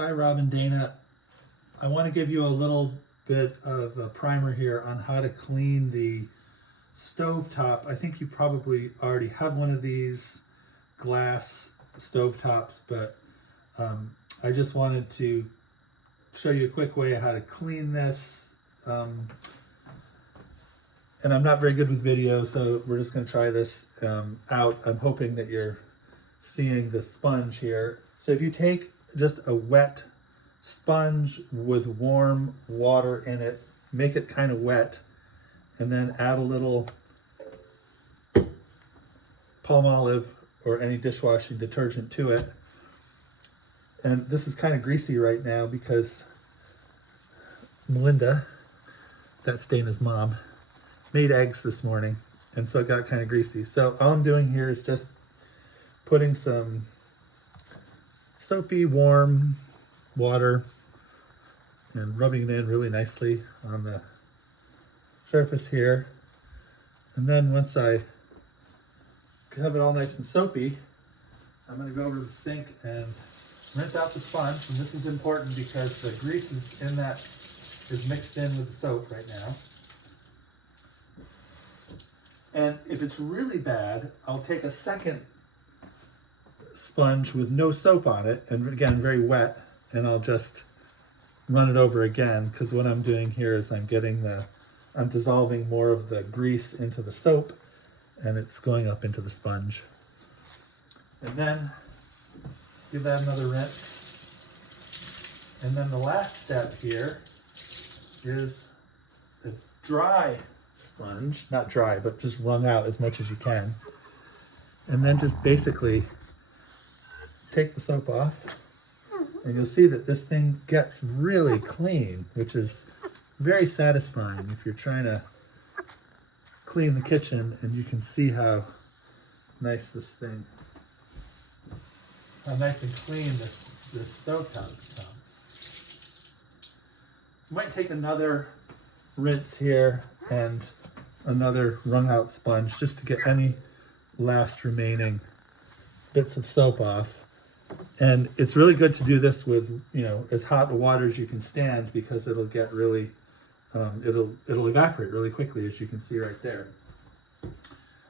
Hi, Rob and Dana. I want to give you a little bit of a primer here on how to clean the stovetop. I think you probably already have one of these glass stovetops, but I just wanted to show you a quick way of how to clean this. And I'm not very good with video, so we're just going to try this out. I'm hoping that you're seeing the sponge here. So if you take just a wet sponge with warm water in it, make it kind of wet, and then add a little Palmolive or any dishwashing detergent to it. And this is kind of greasy right now because Melinda, that's Dana's mom, made eggs this morning, and so it got kind of greasy. So all I'm doing here is just putting some soapy warm water and rubbing it in really nicely on the surface here. And then once I have it all nice and soapy, I'm going to go over to the sink and rinse out the sponge. And this is important because the grease is in that is mixed in with the soap right now. And if it's really bad, I'll take a second sponge with no soap on it, and again very wet, and I'll just run it over again, because what I'm doing here is I'm dissolving more of the grease into the soap, and it's going up into the sponge. And then give that another rinse. And then the last step here is the dry sponge, not dry, but just wrung out as much as you can. And then just basically take the soap off, and you'll see that this thing gets really clean, which is very satisfying if you're trying to clean the kitchen, and you can see how nice how nice and clean this stovetop becomes. You might take another rinse here and another wrung out sponge just to get any last remaining bits of soap off. And it's really good to do this with, as hot water as you can stand, because it'll get really, it'll evaporate really quickly, as you can see right there.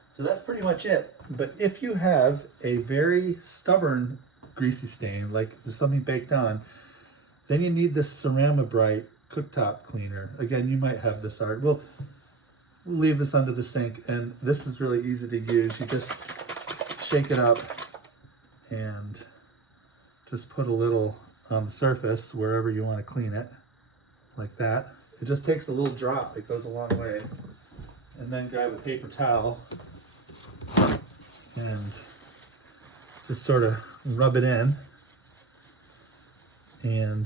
So that's pretty much it. But if you have a very stubborn greasy stain, like there's something baked on, then you need this Ceramibrite cooktop cleaner. Again, you might have this art. We'll leave this under the sink, and this is really easy to use. You just shake it up and just put a little on the surface wherever you want to clean it, like that. It just takes a little drop, it goes a long way. And then grab a paper towel and just sort of rub it in. And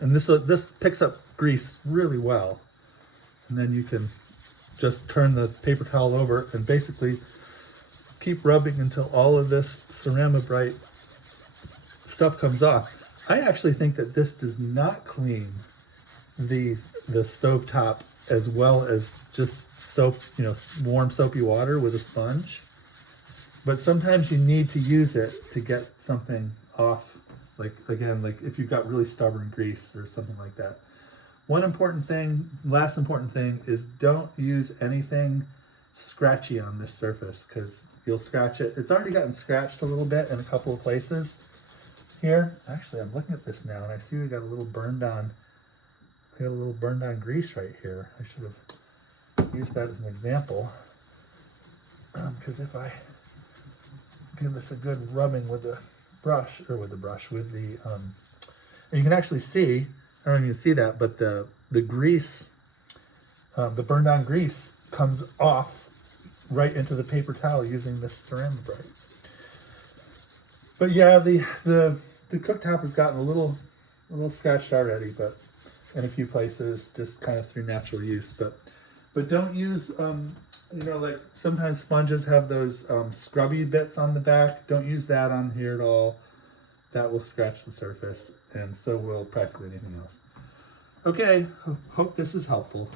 this picks up grease really well. And then you can just turn the paper towel over and basically keep rubbing until all of this Ceramibrite stuff comes off. I actually think that this does not clean the stovetop as well as just soap, warm soapy water with a sponge. But sometimes you need to use it to get something off, like if you've got really stubborn grease or something like that. Last important thing is don't use anything scratchy on this surface, because you'll scratch it. It's already gotten scratched a little bit in a couple of places here. Actually, I'm looking at this now, and I see we got a little burned on grease right here. I should have used that as an example, because if I give this a good rubbing with the brush, and you can actually see, I don't even see that, but the grease, the burned on grease comes off right into the paper towel using this Ceramibrite. But yeah, the cooktop has gotten a little scratched already, but in a few places, just kind of through natural use. But don't use, like sometimes sponges have those scrubby bits on the back. Don't use that on here at all. That will scratch the surface, and so will practically anything else. Okay, hope this is helpful.